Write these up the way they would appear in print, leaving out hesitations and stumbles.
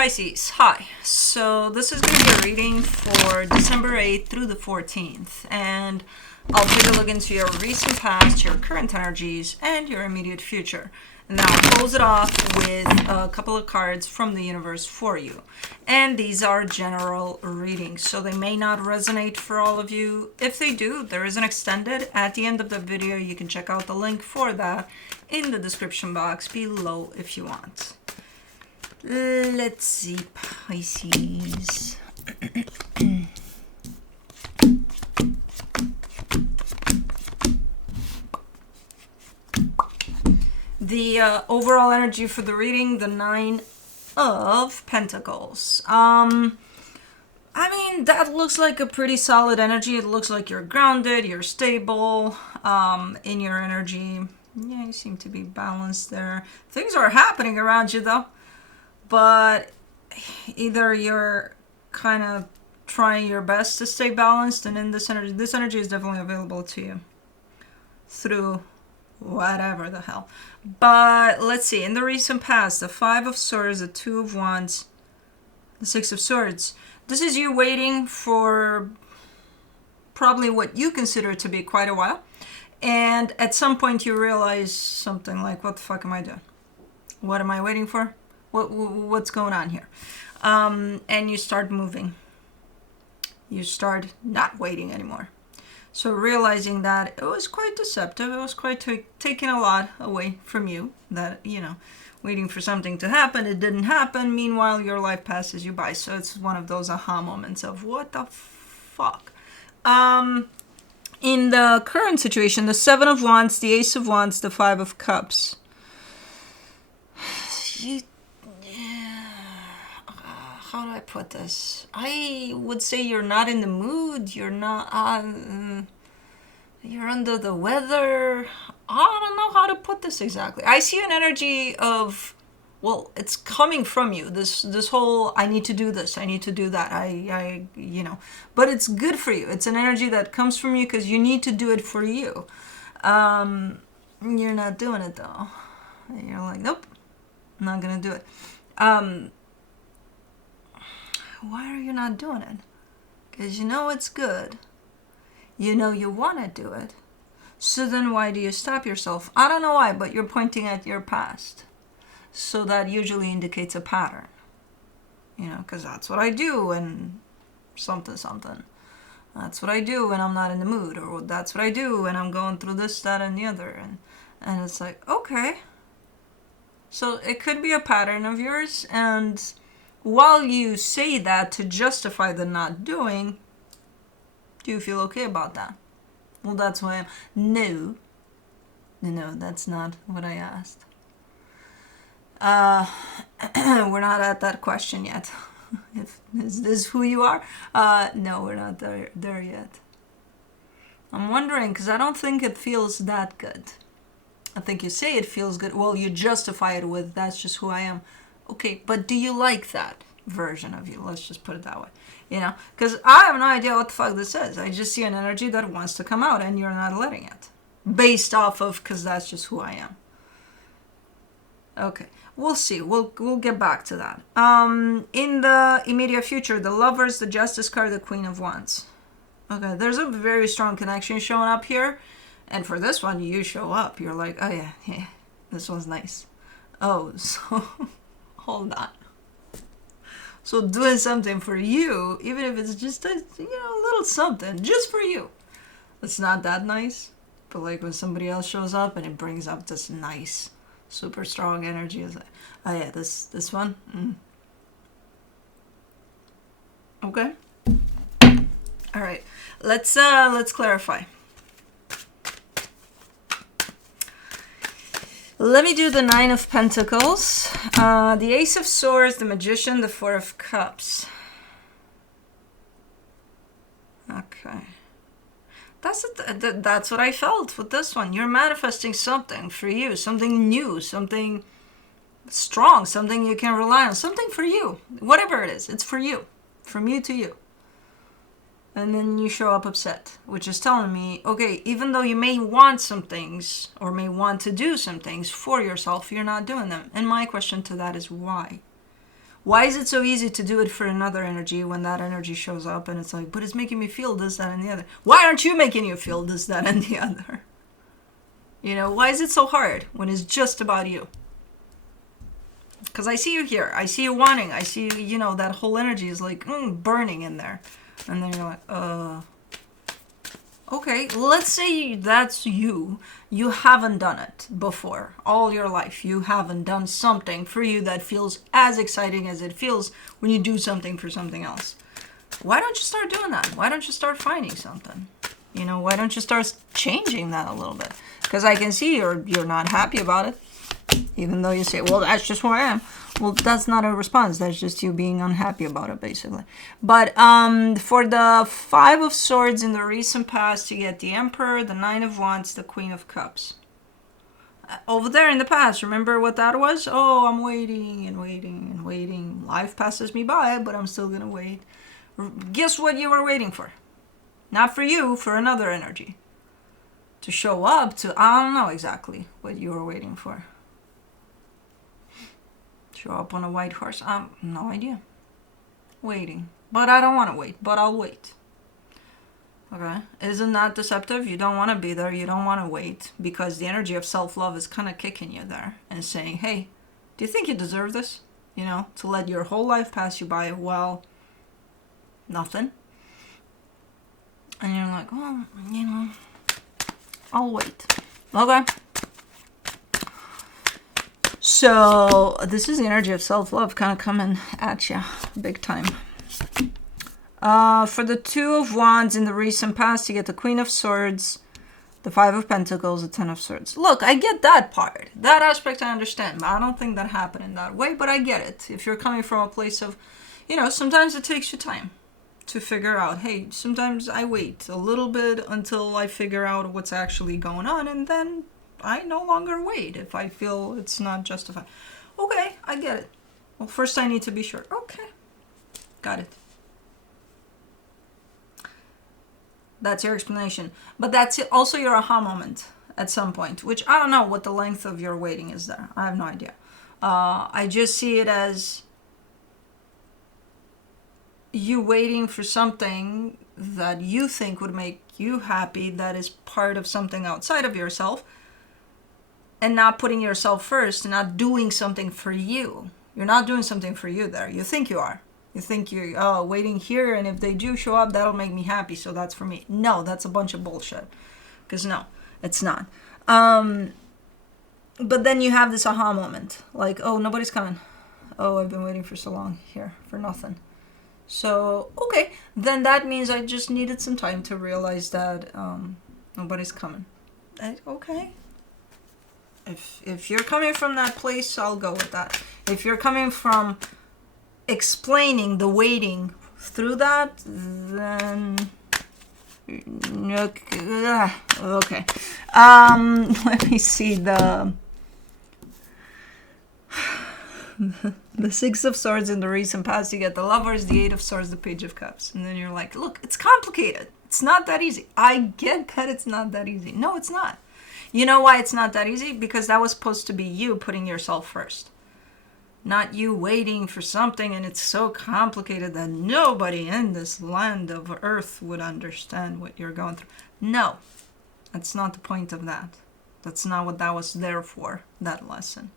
Pisces, hi. So this is going to be a reading for December 8th through the 14th. And I'll take a look into your recent past, your current energies, and your immediate future. And then I'll close it off with a couple of cards from the universe for you. And these are general readings, so they may not resonate for all of you. If they do, there is an extended at the end of the video. You can check out the link for that in the description box below if you want. Let's see, Pisces. The overall energy for the reading, the 9 of Pentacles. I mean, that looks like a pretty solid energy. It looks like you're grounded, you're stable in your energy. Yeah, you seem to be balanced there. Things are happening around you, though. But either you're kind of trying your best to stay balanced, and in this energy is definitely available to you through whatever the hell. But let's see, in the recent past, the 5 of Swords, the 2 of Wands, the 6 of Swords. This is you waiting for probably what you consider to be quite a while. And at some point you realize something like, what the fuck am I doing? What am I waiting for? What's going on here? And you start moving. You start not waiting anymore. So realizing that it was quite deceptive, it was quite taking a lot away from you, that, you know, waiting for something to happen, it didn't happen, meanwhile your life passes you by. So it's one of those aha moments of, what the fuck? In the current situation, the 7 of Wands, the Ace of Wands, the 5 of Cups. How do I put this? I would say you're not in the mood. You're not. You're under the weather. I don't know how to put this exactly. I see an energy of, well, it's coming from you. This whole, I need to do this. I need to do that. I you know. But it's good for you. It's an energy that comes from you because you need to do it for you. You're not doing it though. You're like, nope, I'm not gonna do it. Why are you not doing it? Because you know it's good. You know you want to do it. So then why do you stop yourself? I don't know why, but you're pointing at your past. So that usually indicates a pattern. You know, because that's what I do and something. That's what I do when I'm not in the mood. Or that's what I do when I'm going through this, that, and the other. And it's like, okay. So it could be a pattern of yours, and while you say that to justify the not doing, do you feel okay about that? Well, that's why No, that's not what I asked. We're not at that question yet. Is this who you are? No, we're not there yet. I'm wondering, because I don't think it feels that good. I think you say it feels good. Well, you justify it with, that's just who I am. Okay, but do you like that version of you? Let's just put it that way. You know, because I have no idea what the fuck this is. I just see an energy that wants to come out and you're not letting it. Based off of, because that's just who I am. Okay, we'll see. We'll get back to that. In the immediate future, the Lovers, the Justice card, the Queen of Wands. Okay, there's a very strong connection showing up here. And for this one, you show up. You're like, oh yeah, this one's nice. Oh, so hold on. So doing something for you, even if it's just a little something, just for you. It's not that nice. But like when somebody else shows up and it brings up this nice, super strong energy, it's like, oh yeah, this one. Okay. All right. Let's clarify. Let me do the 9 of Pentacles, the Ace of Swords, the Magician, the 4 of Cups. Okay. That's what I felt with this one. You're manifesting something for you, something new, something strong, something you can rely on, something for you. Whatever it is, it's for you, from you to you. And then you show up upset, which is telling me, okay, even though you may want some things or may want to do some things for yourself, you're not doing them. And my question to that is why? Why is it so easy to do it for another energy when that energy shows up and it's like, but it's making me feel this, that, and the other? Why aren't you making you feel this, that, and the other? You know, why is it so hard when it's just about you? Because I see you here. I see you wanting. I see, you know, that whole energy is like burning in there. And then you're like, okay, let's say that's you. You haven't done it before. All your life, you haven't done something for you that feels as exciting as it feels when you do something for something else. Why don't you start doing that? Why don't you start finding something? You know, why don't you start changing that a little bit? Because I can see you're not happy about it. Even though you say, well, that's just who I am. Well, that's not a response. That's just you being unhappy about it, basically. But for the 5 of Swords in the recent past, you get the Emperor, the 9 of Wands, the Queen of Cups. Over there in the past, remember what that was? Oh, I'm waiting and waiting and waiting. Life passes me by, but I'm still going to wait. Guess what you were waiting for? Not for you, for another energy. To show up to, I don't know exactly what you were waiting for. Show up on a white horse. No idea. Waiting. But I don't want to wait. But I'll wait. Okay? Isn't that deceptive? You don't want to be there. You don't want to wait. Because the energy of self-love is kind of kicking you there. And saying, hey, do you think you deserve this? You know? To let your whole life pass you by. Well, nothing. And you're like, well, you know, I'll wait. Okay? So this is the energy of self-love kind of coming at you big time. For the 2 of Wands in the recent past, you get the Queen of Swords, the 5 of Pentacles, the 10 of Swords. Look, I get that part. That aspect I understand. I don't think that happened in that way, but I get it. If you're coming from a place of, you know, sometimes it takes you time to figure out, hey, sometimes I wait a little bit until I figure out what's actually going on, and then I no longer wait if I feel it's not justified. Okay, I get it. Well, first I need to be sure. Okay, got it. That's your explanation. But that's also your aha moment at some point, which I don't know what the length of your waiting is there. I have no idea. I just see it as you waiting for something that you think would make you happy that is part of something outside of yourself, and not putting yourself first and not doing something for you. You're not doing something for you there. You think you are. You think you're waiting here, and if they do show up, that'll make me happy, so that's for me. No, that's a bunch of bullshit. Because no, it's not. But then you have this aha moment. Like, oh, nobody's coming. Oh, I've been waiting for so long here for nothing. So, okay, then that means I just needed some time to realize that nobody's coming. Okay. If you're coming from that place, I'll go with that. If you're coming from explaining the waiting through that, then okay. Let me see the 6 of Swords in the recent past. You get the Lovers, the 8 of Swords, the Page of Cups, and then you're like, look, it's complicated. It's not that easy. I get that it's not that easy. No, it's not. You know why it's not that easy? Because that was supposed to be you putting yourself first. Not you waiting for something, and it's so complicated that nobody in this land of Earth would understand what you're going through. No, that's not the point of that. That's not what that was there for, that lesson.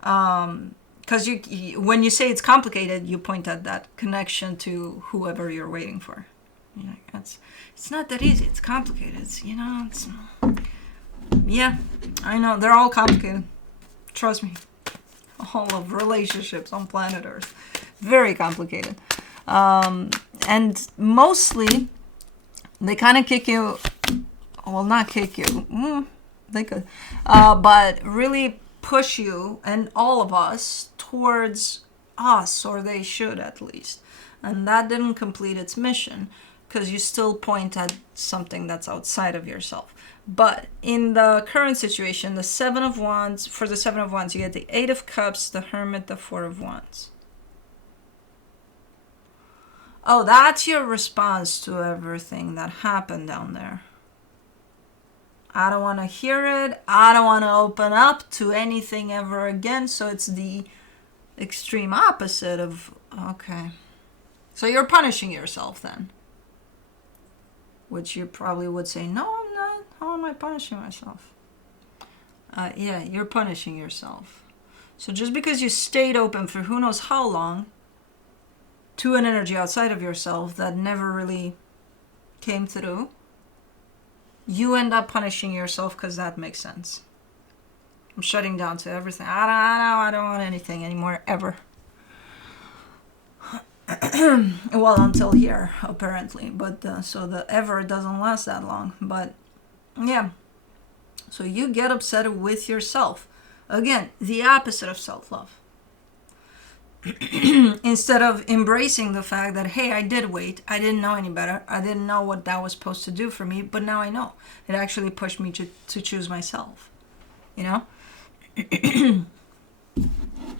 Because when you say it's complicated, you point at that connection to whoever you're waiting for. You're like, it's not that easy. It's complicated. It's, you know, it's... Yeah, I know. They're all complicated. Trust me. All of relationships on planet Earth. Very complicated. And mostly, they kind of kick you... Well, not kick you. They could. But really push you, and all of us, towards us. Or they should, at least. And that didn't complete its mission. Because you still point at something that's outside of yourself. But in the current situation, the 7 of Wands, for the 7 of Wands, you get the 8 of Cups, the Hermit, the 4 of Wands. Oh, that's your response to everything that happened down there. I don't want to hear it. I don't want to open up to anything ever again. So it's extreme opposite of, okay. So you're punishing yourself then. Which you probably would say, no, I'm not. How am I punishing myself? Yeah, you're punishing yourself. So just because you stayed open for who knows how long to an energy outside of yourself that never really came through, you end up punishing yourself because that makes sense. I'm shutting down to everything. I don't want anything anymore, ever. Well, until here, apparently. But so the ever doesn't last that long. But yeah. So you get upset with yourself. Again, the opposite of self-love. Instead of embracing the fact that, hey, I did wait. I didn't know any better. I didn't know what that was supposed to do for me. But now I know. It actually pushed me to choose myself. You know?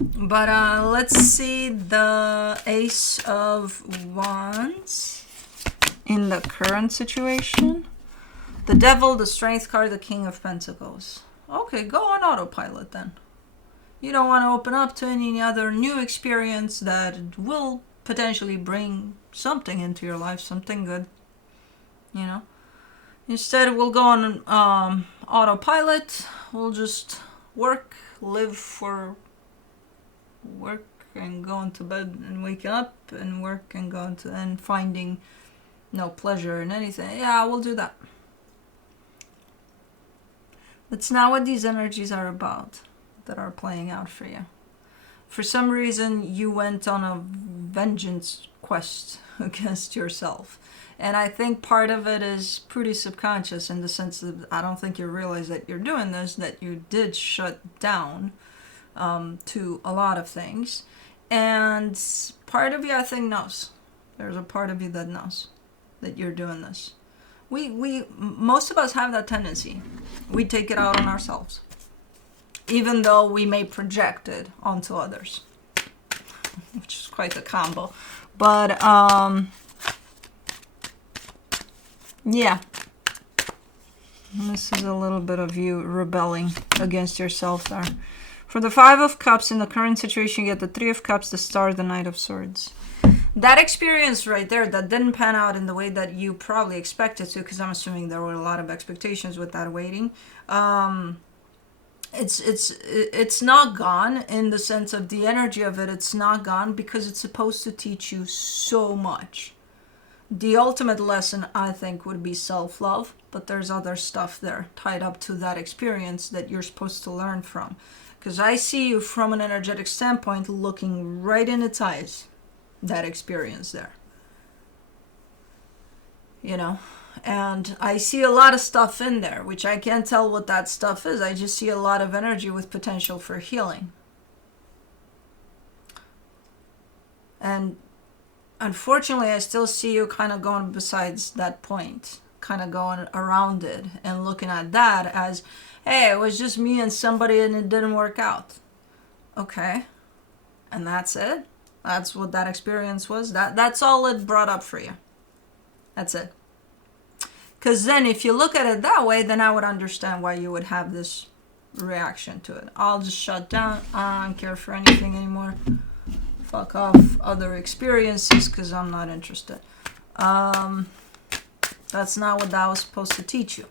But let's see the Ace of Wands in the current situation. The Devil, the Strength card, the King of Pentacles. Okay, go on autopilot then. You don't want to open up to any other new experience that will potentially bring something into your life, something good. You know? Instead, we'll go on autopilot. We'll just work, live for work, and going to bed and waking up and work and going to and finding no pleasure in anything. Yeah, we'll do that. That's not what these energies are about that are playing out for you. For some reason, you went on a vengeance quest against yourself. And I think part of it is pretty subconscious in the sense that I don't think you realize that you're doing this, that you did shut down to a lot of things. And part of you, I think, knows. There's a part of you that knows that you're doing this. Most of us have that tendency. We take it out on ourselves, even though we may project it onto others, which is quite a combo. But yeah, this is a little bit of you rebelling against yourself there. For the Five of Cups in the current situation, you get the Three of Cups, the Star, the Knight of Swords. That experience right there that didn't pan out in the way that you probably expected to, because I'm assuming there were a lot of expectations with that waiting. It's not gone in the sense of the energy of it. It's not gone because it's supposed to teach you so much. The ultimate lesson, I think, would be self-love, but there's other stuff there tied up to that experience that you're supposed to learn from. Because I see you from an energetic standpoint looking right in its eyes, that experience there. You know? And I see a lot of stuff in there, which I can't tell what that stuff is. I just see a lot of energy with potential for healing. And unfortunately, I still see you kind of going besides that point, kind of going around it and looking at that as, hey, it was just me and somebody and it didn't work out. Okay. And that's it? That's what that experience was? That's all it brought up for you. That's it. Because then if you look at it that way, then I would understand why you would have this reaction to it. I'll just shut down. I don't care for anything anymore. Fuck off other experiences because I'm not interested. That's not what that was supposed to teach you.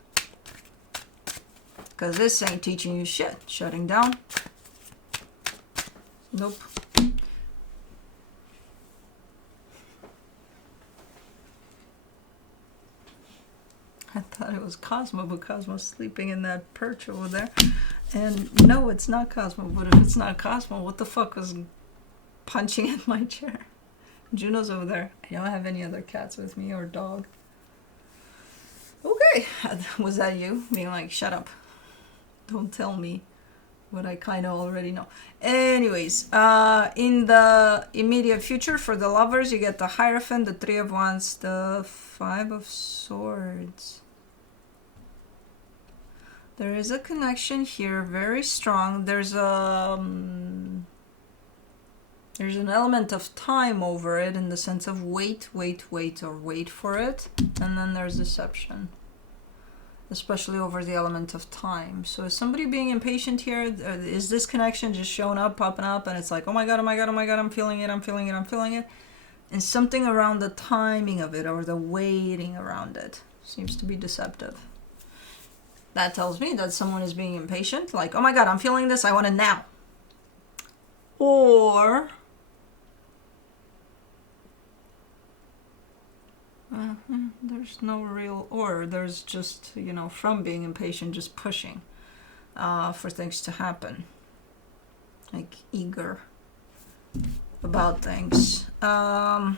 Because this ain't teaching you shit. Shutting down. Nope. I thought it was Cosmo, but Cosmo's sleeping in that perch over there. And no, it's not Cosmo. But if it's not Cosmo, what the fuck was punching at my chair? Juno's over there. I don't have any other cats with me or dog. Okay. Was that you? Being like, shut up. Don't tell me what I kind of already know. Anyways, in the immediate future for the lovers, you get the Hierophant, the Three of Wands, the Five of Swords. There is a connection here, very strong. There's an element of time over it in the sense of wait, or wait for it. And then there's deception. especially over the element of time. So is somebody being impatient here? Is this connection just showing up, popping up, and it's like, oh my god, oh my god, oh my god, I'm feeling it, I'm feeling it, I'm feeling it. And something around the timing of it or the waiting around it seems to be deceptive. That tells me that someone is being impatient, like, oh my god, I'm feeling this, I want it now. Or there's no real or. There's just, you know, from being impatient, just pushing for things to happen. Like eager about things. I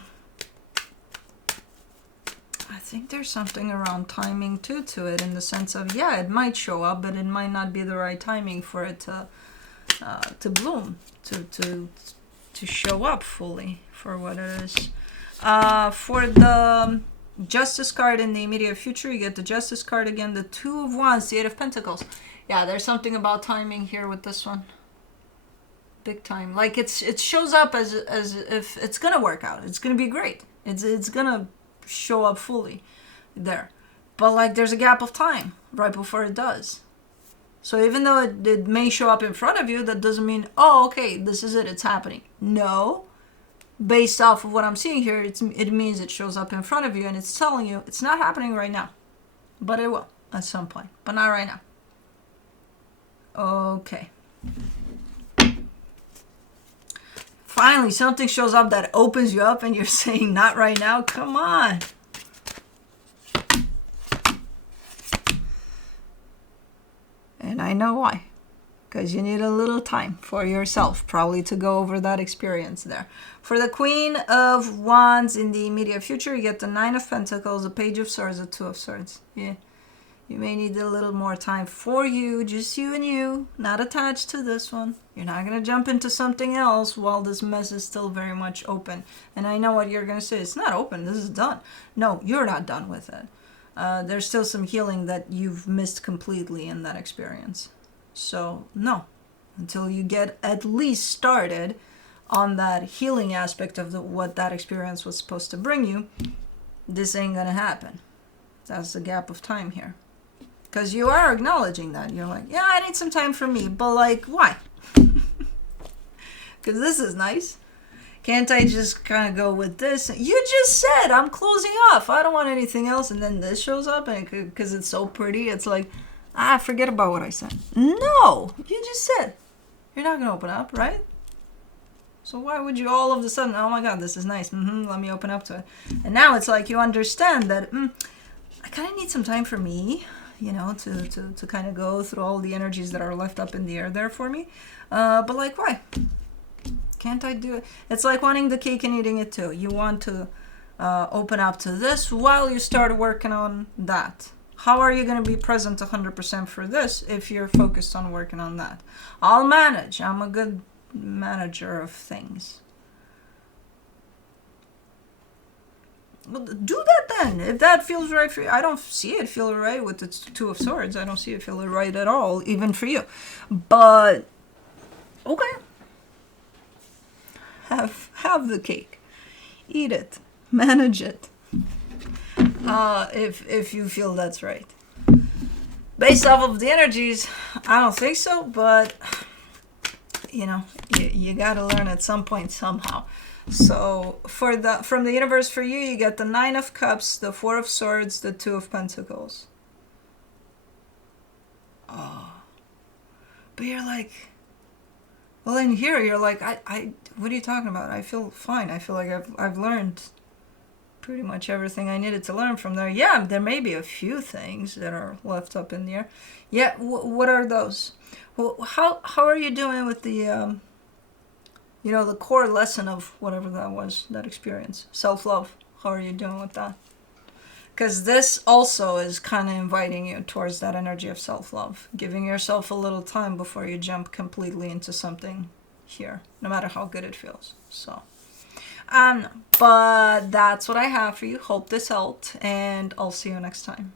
think there's something around timing too to it, in the sense of, yeah, it might show up, but it might not be the right timing for it to bloom, to show up fully for what it is. For the Justice card in the immediate future, you get the Justice card again, the Two of Wands, the Eight of Pentacles. Yeah, there's something about timing here with this one. Big time. Like it shows up as if it's gonna work out. It's gonna be great. It's gonna show up fully there. But like there's a gap of time right before it does. So even though it may show up in front of you, that doesn't mean, oh, okay, this is it, it's happening. No. Based off of what I'm seeing here, it means it shows up in front of you and it's telling you it's not happening right now. But it will at some point. But not right now. Okay. Finally, something shows up that opens you up and you're saying, not right now? Come on. And I know why. Because you need a little time for yourself, probably, to go over that experience there. For the Queen of Wands in the immediate future, you get the Nine of Pentacles, the Page of Swords, the Two of Swords. Yeah. You may need a little more time for you, just you and you, not attached to this one. You're not going to jump into something else while this mess is still very much open. And I know what you're going to say. It's not open. This is done. No, you're not done with it. There's still some healing that you've missed completely in that experience. So, no. Until you get at least started on that healing aspect of what that experience was supposed to bring you, this ain't going to happen. That's the gap of time here. Because you are acknowledging that. You're like, yeah, I need some time for me. But like, why? Because this is nice. Can't I just kind of go with this? You just said I'm closing off. I don't want anything else. And then this shows up. And because it's so pretty, it's like, forget about what I said. No, you just said you're not going to open up, right? So why would you all of a sudden, oh my God, this is nice. Let me open up to it. And now it's like you understand that I kind of need some time for me, you know, to kind of go through all the energies that are left up in the air there for me. But like, why? Can't I do it? It's like wanting the cake and eating it too. You want to open up to this while you start working on that. How are you going to be present 100% for this if you're focused on working on that? I'll manage. I'm a good manager of things. Well, do that then. If that feels right for you. I don't see it feel right with the Two of Swords. I don't see it feel right at all, even for you. But, okay. Have the cake. Eat it. Manage it. If you feel that's right. Based off of the energies, I don't think so, but you know, you gotta learn at some point somehow. So from the universe for you, you get the Nine of Cups, the Four of Swords, the Two of Pentacles. Oh. But you're like, well, in here you're like, I what are you talking about? I feel fine. I feel like I've learned pretty much everything I needed to learn from there. Yeah, there may be a few things that are left up in the air. Yeah, what are those? Well, how are you doing with the, you know, the core lesson of whatever that was, that experience, self-love? How are you doing with that? Because this also is kind of inviting you towards that energy of self-love, giving yourself a little time before you jump completely into something here, no matter how good it feels. So. But that's what I have for you. Hope this helped, and I'll see you next time.